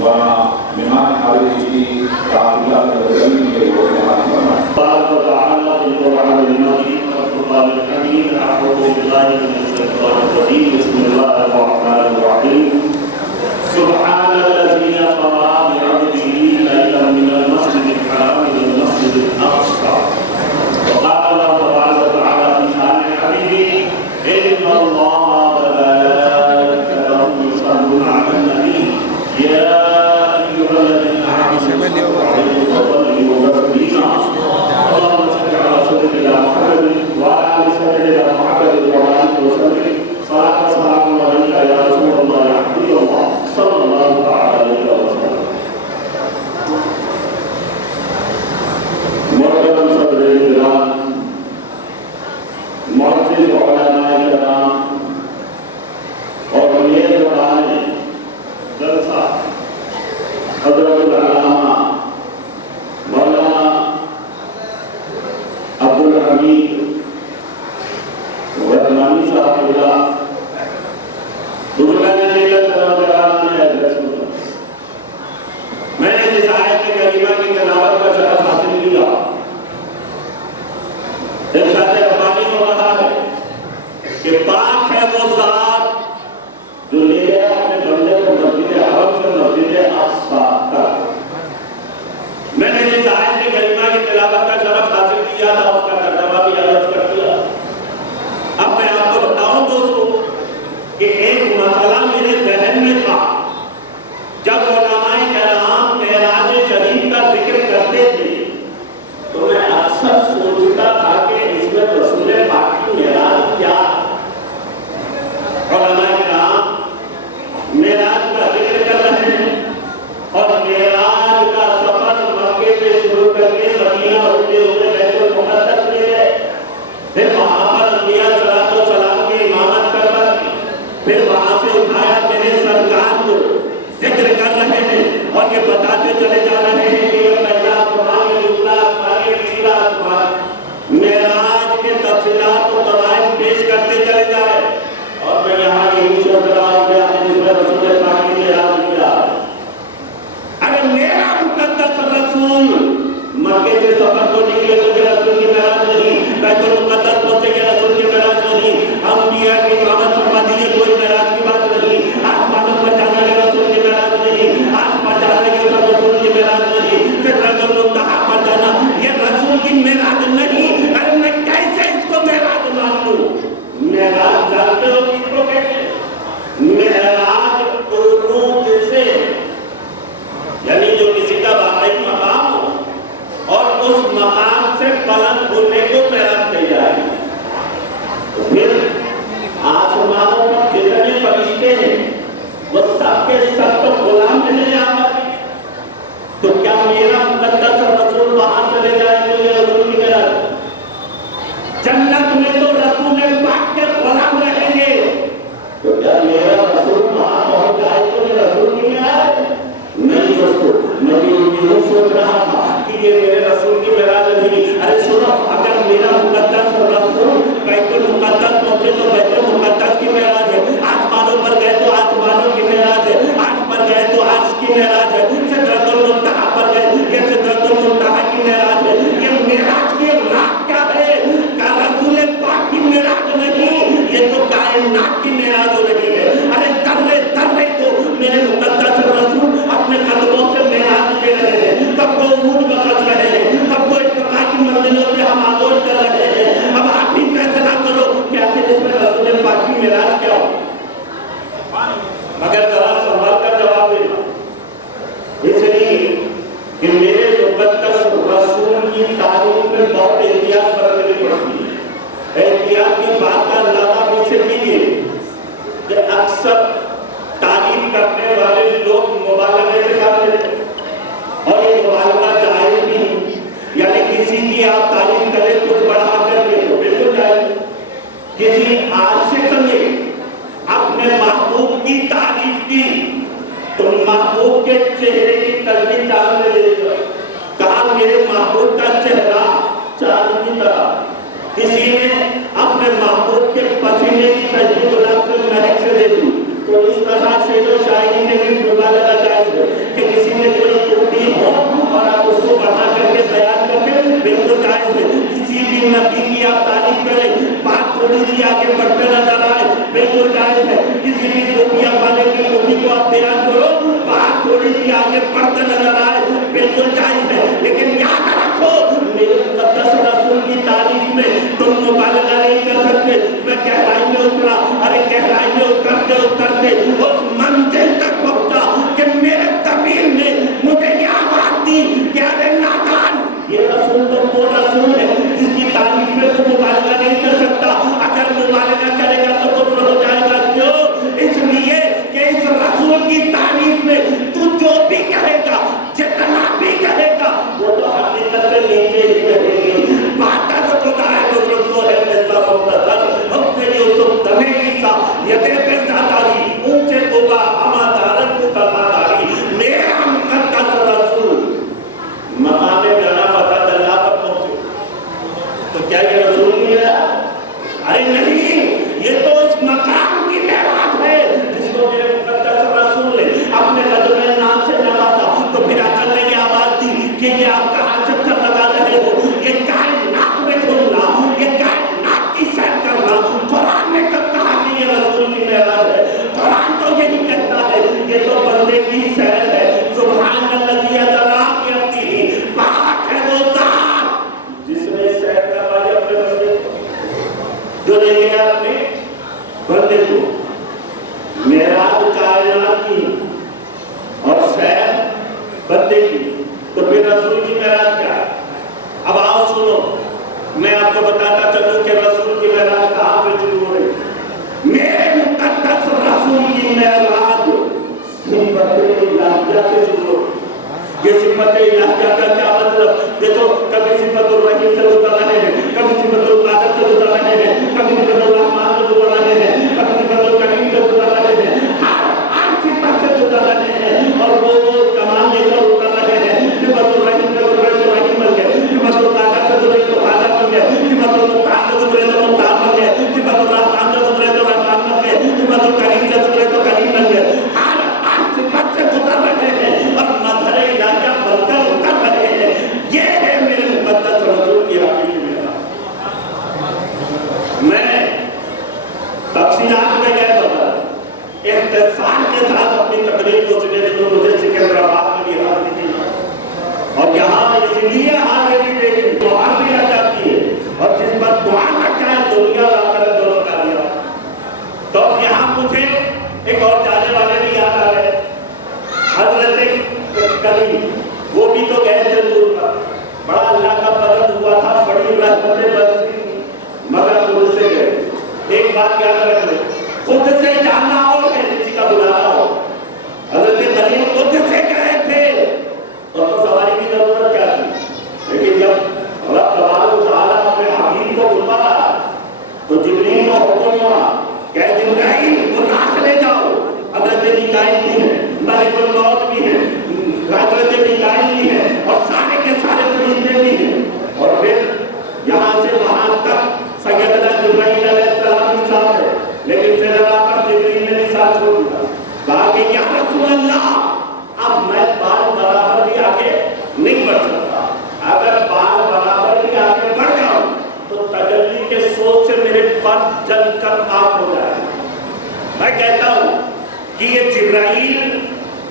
ومهمان حضرتي تعالى الذين يقولون قال تعالى في القرآن المجيد والقرآن الحكيم أعوذ بالله من الشيطان الرجيم بسم الله الرحمن الرحيم سبحان الذي أسرى بعبده ليلا من المسجد الحرام إلى المسجد الأقصى وقال الله تبارك وتعالى في شأن حبيبه إن الله وملائكته يصلون على النبي يا أيها الذين آمنوا صلوا عليه وسلموا تسليما اللهم صل على سيدنا محمد وعلى آل سيدنا محمد وبارك وسلم صلاة وسلام عليك يا رسول الله يا حبيب الله صلى الله تعالى عليه وسلم. محترم صدر الكرام معزز علماء کرام اور میزبان جلسہ حضرت العلامہ مولانا عبدالحمید رحمانی صاحب اللہ میں نے جس آیت کریمہ کی تلاوت کا شرف حاصل کیا ارشاد ربانی ہو رہا ہے کہ پاک ہے وہ ذات جو لے گیا اپنے بندے کو مسجد حرم سے مسجد اقصی تک. میں نے جس آیت کریمہ کی تلاوت کا شرف حاصل کیا تھا اس کا ترجمہ بھی عرض کر دیا. اب میں آپ کو بتاؤں دوستو کہ ایک مسئلہ میرے ذہن میں تھا جب علماء کرام معراج شریف کا ذکر کرتے تھے تو میں اکثر سوچتا تھا کہ اس میں رسول پاک کی معراج کیا ہے. علماء کرام معراج کا ذکر کر رہے ہیں اور معراج کا سفر مکے سے شروع کر کے مدینہ ہوتے ہوئے بیت المقدس لے گئے. پھر وہاں پر انبیاء صلاۃ و سلام کی امامت کر رہے پھر وہاں سے اٹھایا میرے سرکار کو ذکر کر رہے ہیں اور یہ بتاتے چلے جا رہے ہیں کہ یہ پہلا آسمان یہ دوسرا آسمان یہ تیسرا آسمان. معراج کے تفصیلات و قواعد پیش کرتے چلے جا رہے ہیں اور میں یہاں یہی سوچ رہا ہوں کہ آپ نے جس میں رسول پاک کی معراج کیا. اگر میرا مقدس رسول مکے سے سفر کو نکلے تو یہ رسول کی معراج نہیں, بیت المقدس پہنچے گے رسول کی معراج نہیں, انبیاء کی امامت فرما دیجیے کوئی معراج کی بات نہیں, آسمانوں پر جانا ہے رسول کی معراج نہیں, آسمان پر جانا ہے رسول کی معراج نہیں, سدرۃ المنتہا پر جانا یہ رسول کی معراج نہیں. ارے میں کیسے اس کو معراج مان لوں؟ معراج جانتے ہو کس کو کہتے ہیں؟ معراج عروج سے یعنی جو کسی کا واقعی مقام ہو اور اس مقام سے بلند ہونے کو معراج کہی جائے گی. پھر آسمانوں پر جتنے فرشتے ہیں وہ سب کے سب تو غلام ملے یہاں پر. تو کیا میرا مقدس رسول وہاں چلے جائے تو یہ رسول کی معراج؟ جنت میں تو رسول پاک کے غلام رہیں گے تو کیا میرا رسول وہاں پہنچ جائے تو یہ رسول کی معراج نہیں. دوستو میں یہ سوچ رہا تھا کہ یہ میرے رسول کی معراج نہیں. ارے سنو, اگر میرا مقدس رسول بیت المقدس پہنچے تو بیت المقدس کی معراج ہے, آسمانوں پر گئے تو آسمانوں کی معراج ہے, عرش پر گئے تو عرش کی معراج ہے, سدرۃ المنتہا پر گئے یہ سدرۃ المنتہا کی معراج ہے. یہ معراج کی رات کیا ہے کہ رسول پاک کی معراج نہیں, یہ تو کائنات کی معراج ہو رہی ہے. ارے ذرے ذرے کو میرے مقدس رسول اپنے قدموں سے معراج دے رہے ہیں, سب کو اونٹ بخش رہے ہیں, سب کو ارتقاء کی منزلوں سے ہم آغوش کر رہے ہیں. اب آپ ہی فیصلہ کرو کہ آخر اس میں رسول پاک کی معراج کیا ہو. مگر ذرا سنبھل کر جواب دینا, اس لیے کہ میرے مقدس رسول کی تعریف میں بہت احتیاط برتنی پڑتی ہے. احتیاط کی بات کا اندازہ مجھ سے کیجیے کہ اکثر تعریف کرنے والے لوگ مبالغے سے کرتے ہیں اور یہ مبالغہ جائز کہ یہ آپ کا حاجت کا لگا رہے ہو، یہ کائنات میں گھومنا، یہ کائنات کی سیر کرنا، قرآن نے کب کہا کہ یہ رسول کی معراج ہے؟ قرآن تو یہی کہتا ہے یہ تو بندے کی سیر ہے۔ سبحان الذی اسریٰ بعبدہ، پاک ہے وہ ذات جس نے سیر کروائی اپنے بندے کو، جو لے گیا اپنے بندے کو۔ معراج کائنات کی اور سیر بندے کی، تو پھر رسول کی معراج کیا ہے؟ اب آؤ سنو، میں آپ کو بتاتا چلوں کہ رسول کی معراج کہاں پہ شروع ہو رہی۔ میرے مقدس رسول کی معراج صفت الہیہ سے شروع ہو۔ یہ صفت الہیہ کا کیا مطلب؟ دیکھو، کبھی صفت الرحیم سے گزر رہے ہیں، کبھی صفت القادر سے گزر رہے ہیں، کبھی صفت الرحمن سے گزر رہے ہیں، کبھی صفت الکریم سے گزر رہے ہیں، ہر صفت سے گزر رہے ہیں، اور وہ کمال لے کر اتر رہے ہیں۔ صفت الرحیم سے گزرے تو رحیم بن گئے، صفت القادر سے گزرے تو قادر بن گئے، صفت المختار سے گزرے تو مختار بن گئے، صفت الرحمن سے گزرے تو رحمان بن گئے، صفت الکریم سے گزرے تو کریم بن گئے۔ ہر صفت سے گزر رہے ہیں اور مظہر الہیہ بن کر اتر رہے ہیں۔ یہ ہے میرے مقدس رسول کی حقیقی معراج۔ میں تفصیلات میں گئے بتا اختصار کے ساتھ اپنی تقریر کو سنے جو مجھے سکندرآباد میں بھی حاضری دی، اور یہاں اس لیے حاضری دے کہ دعا بھی آ جاتی ہے، اور جس پر دعا نہ چاہے دنیا لا کر دونوں کا لیا۔ تو یہاں مجھے ایک اور جانے والے بھی یاد آ گئے، حضرت کریم، وہ بھی تو گئے تھے دور پر، بڑا اللہ کا فضل ہوا تھا، بڑی رحمت برسی، مگر خود سے گئے۔ ایک بات یاد رکھ لیں، خود سے جانا اور ہے کسی کا بلانا ہو۔ حضرت کریم خود سے گئے تھے تو سواری کی ضرورت کیا تھی؟ لیکن جب رب تبارک و تعالیٰ اپنے حبیب کو بلایا تو جبریل کو حکم ہوا کہ جبرائیل کو ناش لے جاؤ۔ حضرت میکائیل بھی ہیں، ملک الموت بھی ہیں، حضرت میکائیل بھی ہیں، اور سارے کے سارے فرشتے بھی ہیں، اور پھر یہاں سے وہاں تک سیدنا جبرائیل علیہ السلام بھی ساتھ ہے، لیکن پھر پر جبریل نے بھی ساتھ چھوڑ دیا، کہا کہ یا رسول اللہ اب میں بال برابر بھی آگے نہیں بڑھ سکتا، اگر بال برابر بھی آگے بڑھ جاؤں تو تجلی کے سوچ سے میرے پر جل کر آگ ہو جائے۔ میں کہتا ہوں کہ یہ جبرائیل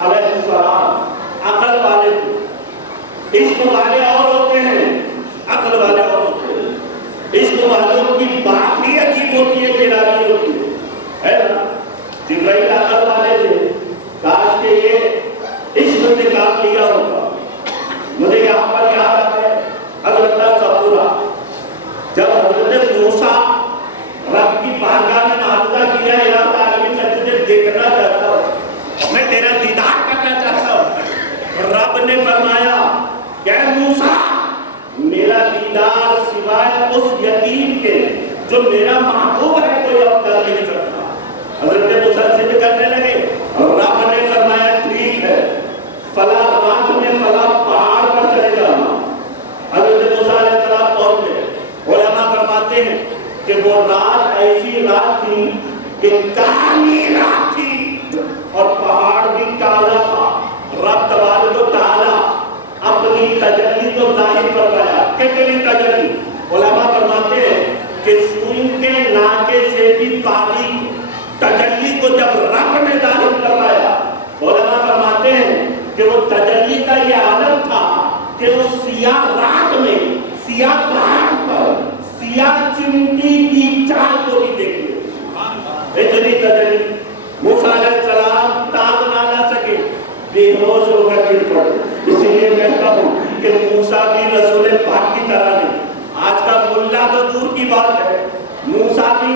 علیہ السلام عقل والے تھے، عشق والے اور ہوتے ہیں، عقل والے اور ہوتے ہیں۔ عشق والوں کی بات ہی عجیب ہوتی ہے، نرالی ہوتی ہے نا۔ جبرائیل عقل والے تھے، کاش کہ یہ عشق سے کام لیا ہوگا۔ مجھے یہاں پر یاد آتا ہے حضرت صفورہ، جب حضرت موسیٰ رب کی بارگاہ میں معاملہ کیا، الہ تعالی میں تجھے دیکھنا چاہتا ہوں، میں تیرا دیدار کرنا چاہتا ہوں۔ رب نے فرمایا کہ موسیٰ میرا دیدار سوائے اس یتیم کے جو میرا محبوب ہے کوئی اور کر نہیں سکتا۔ حضرت موسیٰ سجدہ کرنے لگے، رب نے فرمایا ٹھیک ہے، فلاں رات میں فلاں پہاڑ پر چلے جانا۔ حضرت موسیٰ علیہ السلام پہنچ گئے۔ علماء فرماتے ہیں کہ وہ رات ایسی رات تھی کہ کالی رات تھی اور پہاڑ بھی کالا تھا۔ رب تبارک و تعالیٰ اپنی تجلی کو ظاہر فرمایا۔ کتنی تجلی؟ علماء فرماتے ہیں کہ سوئی کے ناکے سے بھی باریک تجلی کو جب رب نے ظاہر فرمایا، علماء فرماتے ہیں کہ وہ تجلی کا یہ عالم تھا کہ وہ سیاہ رات میں، سیاہ پہاڑ پر، سیاہ چمٹی کی چال کو بھی دیکھیے۔ اتنی تجلی موسیٰ علیہ السلام تاب نہ لا سکے، بے ہوش ہو کر گر پڑے۔ اسی لیے کہتا ہوں کہ موسیٰ بھی رسول پاک کی طرح نہیں، آج کا ملا تو دور کی بات ہے، موسیٰ بھی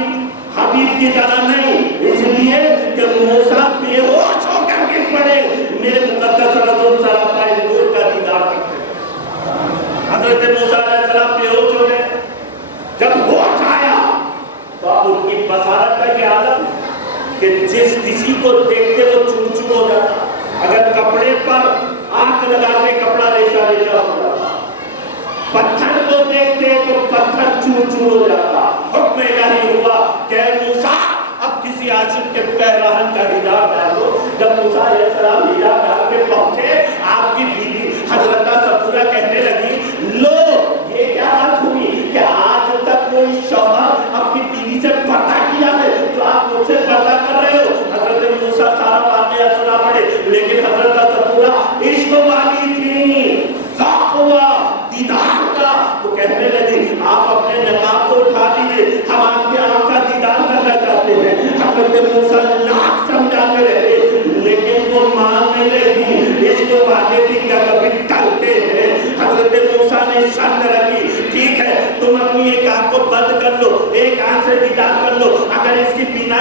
حبیب کی طرح نہیں، اس لیے کہ موسیٰ بے ہوش ہو کر گر پڑے، میرے مقدس رسول سراپا نور کا دیدار کرتے۔ حضرت موسیٰ علیہ السلام بے ہوش ہو گئے، جب ہوش آیا تو اب ان کی بصارت کا یہ عالم کہ جس کسی کو دیکھتے وہ چور چور ہو جاتا، اگر کپڑے پر آنکھ لگاتے کپڑا ریشہ ریشہ ہو جاتا، پتھر کو دیکھتے تو پتھر چور چور ہو جاتا۔ حکم الہی ہوا کہ موسیٰ اب کسی عاشق کے پیراہن کا حجاب ڈالو۔ جب موسیٰ علیہ السلام حجاب ڈال کے پہنچے، آپ کی بیوی حضرت صفورہ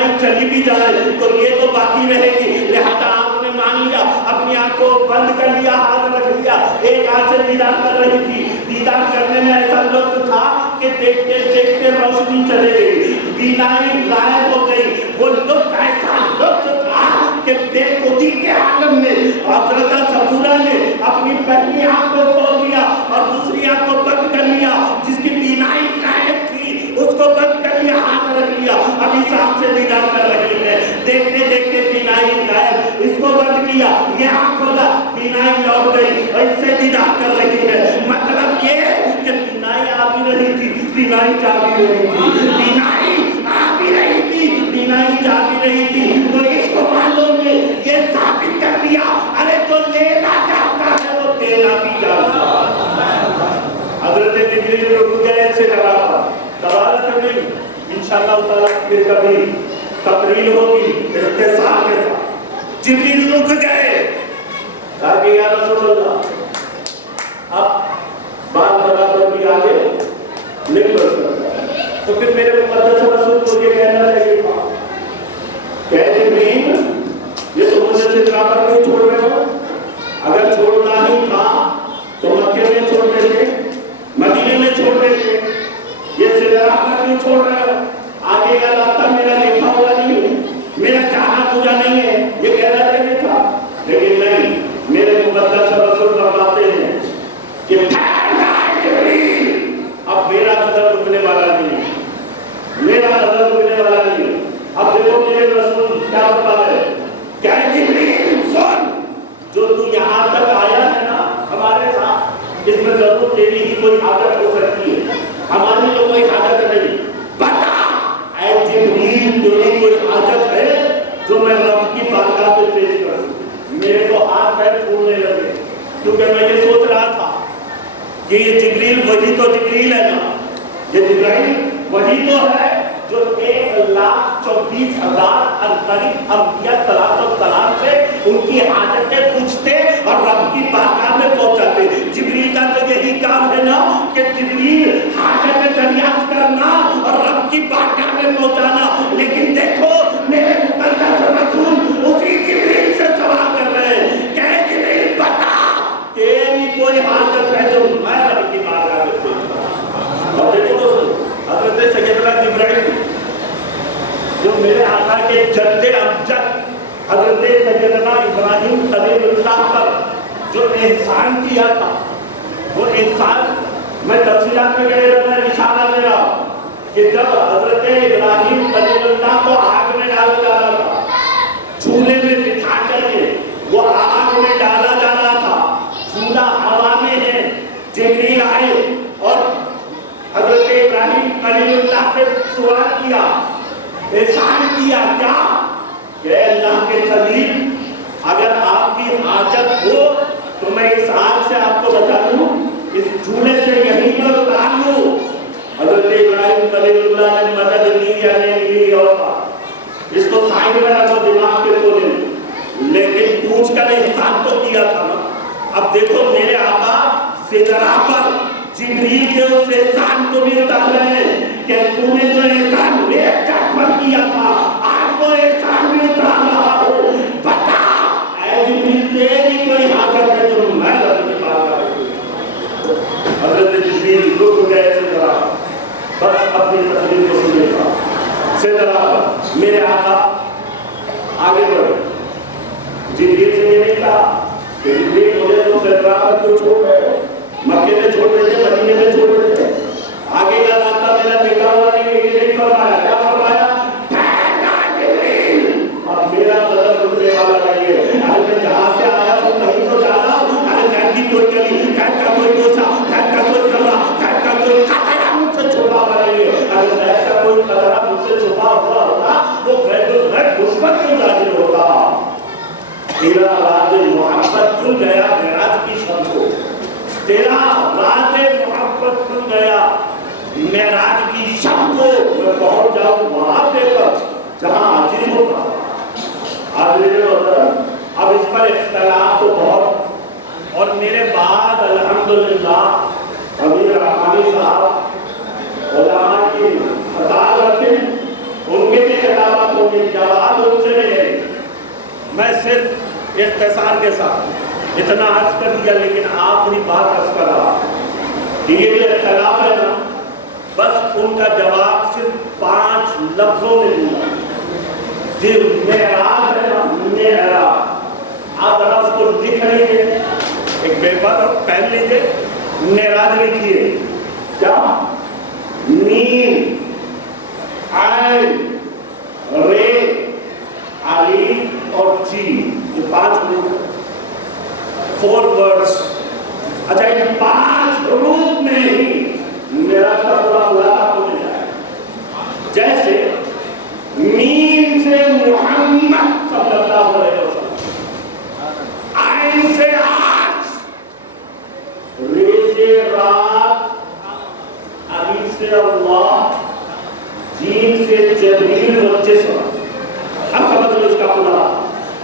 بینائی چلی بھی جائے تو یہ تو باقی رہے گی. لہذا آپ نے مان لیا, اپنی آنکھ کو بند کر لیا, ہاتھ رکھ لیا, ایک آنکھ سے دیدار کر رہی تھی. دیدار کرنے میں ایسا لطف تھا کہ دیکھتے دیکھتے روشنی چلے گئی, بینائی غائب ہو گئی. وہ لطف ایسا لطف تھا کہ بے خودی کے عالم میں حضرت صفورہ نے اپنی پہلی آنکھ کو کھول دیا اور دوسری آنکھ کو بند کر لیا. جس کی بینائی غائب تھی اس کو بند کر لیا, ہاتھ رکھ لیا, اب اس آنکھ سے دیدار کر رہی ہے. دیکھتے دیکھتے بینائی غائب, اس کو بند کیا, یہ آنکھ کھولا, بینائی لوٹ گئی اور اس سے دیدار کر رہی ہے. مطلب یہ کہ بینائی آ بھی رہی تھی, بینائی جا بھی رہی تھی, بینائی آ بھی رہی تھی, بینائی جا بھی رہی تھی. تو اس کو معلوم نے یہ ثابت کر دیا, ارے جو لینا چاہتا ہے وہ دینا بھی جانتا. حضرت جبریل رک گئے سے لگا تبارک نہیں. انشاءاللہ تعالیٰ پھر کبھی تقریر ہوگی اختصار کے ساتھ. جبریل رک گئے, کہا کہ یا رسول اللہ اب بات برابر بھی آگے نہیں بڑھ سکتا. تو پھر میرے مقدس رسول کو یہ کہنا چاہیے تھا, کہتے نہیں یہ تو مجھے سے برابر کیوں چھوڑ رہے ہو؟ اگر چھوڑنا ہی تھا تو مکے میں چھوڑ دیتے, مدینے میں چھوڑ دیتے, یہ سدرا پر کیوں چھوڑ رہے ہو؟ آگے کا راستہ میرا لکھا ہوا نہیں, میرا جانا پوجا نہیں ہے, یہ کہنا چاہیے تھا. لیکن نہیں, میرے مقدس رسول فرماتے ہیں کہ اب میرا نظر رکنے والا نہیں, میرا نظر رکنے والا نہیں. اب دیکھو میرے رسول کیا بتا رہے, کیا جبریل سن, جو تو یہاں تک آیا ہے نا ہمارے ساتھ, اس میں ضرور تیری ہی کوئی حاجت ہو سکتی ہے, ہماری تو کوئی حاجت نہیں. بتا اے جبریل تیری کوئی حاجت ہے جو میں رب کی بارگاہ میں پیش کروں. میرے تو ہاتھ پیر پھولنے لگے, کیونکہ میں یہ سوچ رہا تھا کہ یہ جبریل وہی تو جبریل ہے نا, یہ جبرائیل وہی تو ہے جو 1,24,000 انقریب انبیاء طلاق و طلاق سے ان کی حاجتیں پوچھتے اور رب کی بارگاہ میں پہنچاتے. جبریل کا تو یہی کام ہے نا کہ جبریل حاجتیں دریافت کرنا اور رب کی بارگاہ میں پہنچانا. لیکن دیکھو میرے مقدس رسول اسی جبریل سے سوال کر رہے ہیں کہ جبریل بتا تیری کوئی حاجت ہے جو میں رب کی بارگاہ میں پہنچاؤں. اور دیکھو دوستو, حضرت سیدنا جبرائیل جو میرے آقا کے جد امجد حضرت سیدنا ابراہیم خلیل اللہ پر جو احسان کیا تھا, وہ احسان میں تفصیلات میں کہہ رہا ہوں, اشارہ دے رہا ہوں کہ جب حضرت ابراہیم خلیل اللہ کو آگ میں ڈالا جا رہا تھا, چولہے میں بٹھا کر کے وہ آگ میں ڈالا جا رہا تھا, چولہا ہوا میں ہے, جبریل آئے اور حضرت ابراہیم خلیل اللہ سے سوال کیا, احسان کیا, کیا کہ اللہ کے خلیل اگر آپ کی حاجت ہو تو میں اس آگ سے آپ کو بچا لوں, اس چولہے سے یہیں پر اتار لوں. حضرت ابراہیم خلیل اللہ نے مدد لی یا نہیں لی اور اس کو سائڈ میں رکھو دماغ کے کھولے, لیکن پوچھ کر احسان تو کیا تھا نا. اب دیکھو میرے آقا سدرا پر جبریل کے اس احسان کو بھی اتار رہے ہیں کہ تو نے جو احسان ایک چٹ پر کیا تھا آج وہ احسان بھی اتار رہا ہو. بتا اے جبریل تیری کوئی حاجت ہے جو میں رب کی بارگاہ میں. حضرت جبریل رک گئے سدرا, بس اپنی تقریر کو سنے گا. سدرا پر میرے آقا آگے بڑھے. جبریل سے یہ نہیں کہا کہ جبریل مجھے تو سدرا پر کیوں چھوڑ رہے ہو, مکے میں چھوڑ دیتے, مدینے میں چھوڑ دیتے, آگے کا راستہ میرا نکلا ہوا نہیں. یہ نہیں فرمایا, کیا فرمایا, اب میرا قدر رکنے والا نہیں ہے. ارے میں جہاں سے آیا ہوں کہیں تو جا رہا ہوں, ارے گھر کی کوئی گلی, گھر کا کوئی گوشہ, گھر کا کوئی ذرہ, گھر کا کوئی قطرہ مجھ سے چھپا ہوا نہیں ہے. اگر گھر کا کوئی قطرہ مجھ سے چھپا ہوا ہوتا وہ گھر مثبت کیوں ظاہر ہوتا. تیرا راز محبت کیوں گیا معراج کی شب کو, تیرا راز محبت کیوں گیا معراج کی شب کو. میں پہنچ جاؤں وہاں پہ پر جہاں عاجز ہوتا. اب اس پر اختلاف تو بہت, اور میرے بعد الحمدللہ امیر رحمانی صاحب علماء کی خطاب رکھیں, ان کے بھی خطابات ہوں گے میں صرف اختصار کے ساتھ اتنا عرض کر دیا، لیکن آخری بات عرض کر رہا کہ یہ جو اختلاف ہے نا، بس ان کا جواب صرف 5 لفظوں میں دوں گا۔ جو معراج ہے نا، معراج، آپ ذرا اس کو لکھ لیجیے، ایک پیپر اور پین لیجیے، معراج لکھیے، کیا؟ میم عین رے الف اور جیم، یہ 5 حروف، 4 words۔ اچھا ان 5 حروف میں ہی میرا کا پورا خلاصہ ہو جائے۔ جیسے میم سے محمد صلی اللہ علیہ وسلم، عین سے عرش، رے سے رات، الف سے اللہ، جیم سے جبریل و جسم۔ اب سمجھ لو اس کا پورا،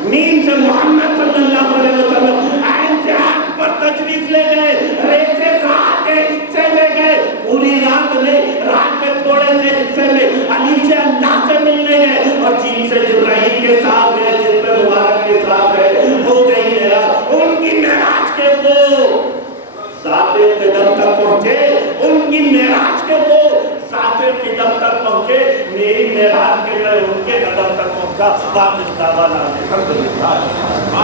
میم سے محمد صلی اللہ علیہ وسلم، عین سے عرش پر تشریف لے گئے، رے سے رات کے حصے لے گئے، پوری رات نہیں، رات کے تھوڑے سے حصے میں الف سے اللہ سے ملنے گئے، اور جیم سے جبرائیل کے ساتھ گئے، جس میں مبارک کے ساتھ گئے، ہو گئی معراج۔ ان کی معراج کے وہ ذات قدم تک پہنچے، ان کی معراج کے وہ ذات قدم تک پہنچے، میری معراج کے میں ان کے قدم تک پہنچا۔ باقی دعوانا الحمدللہ۔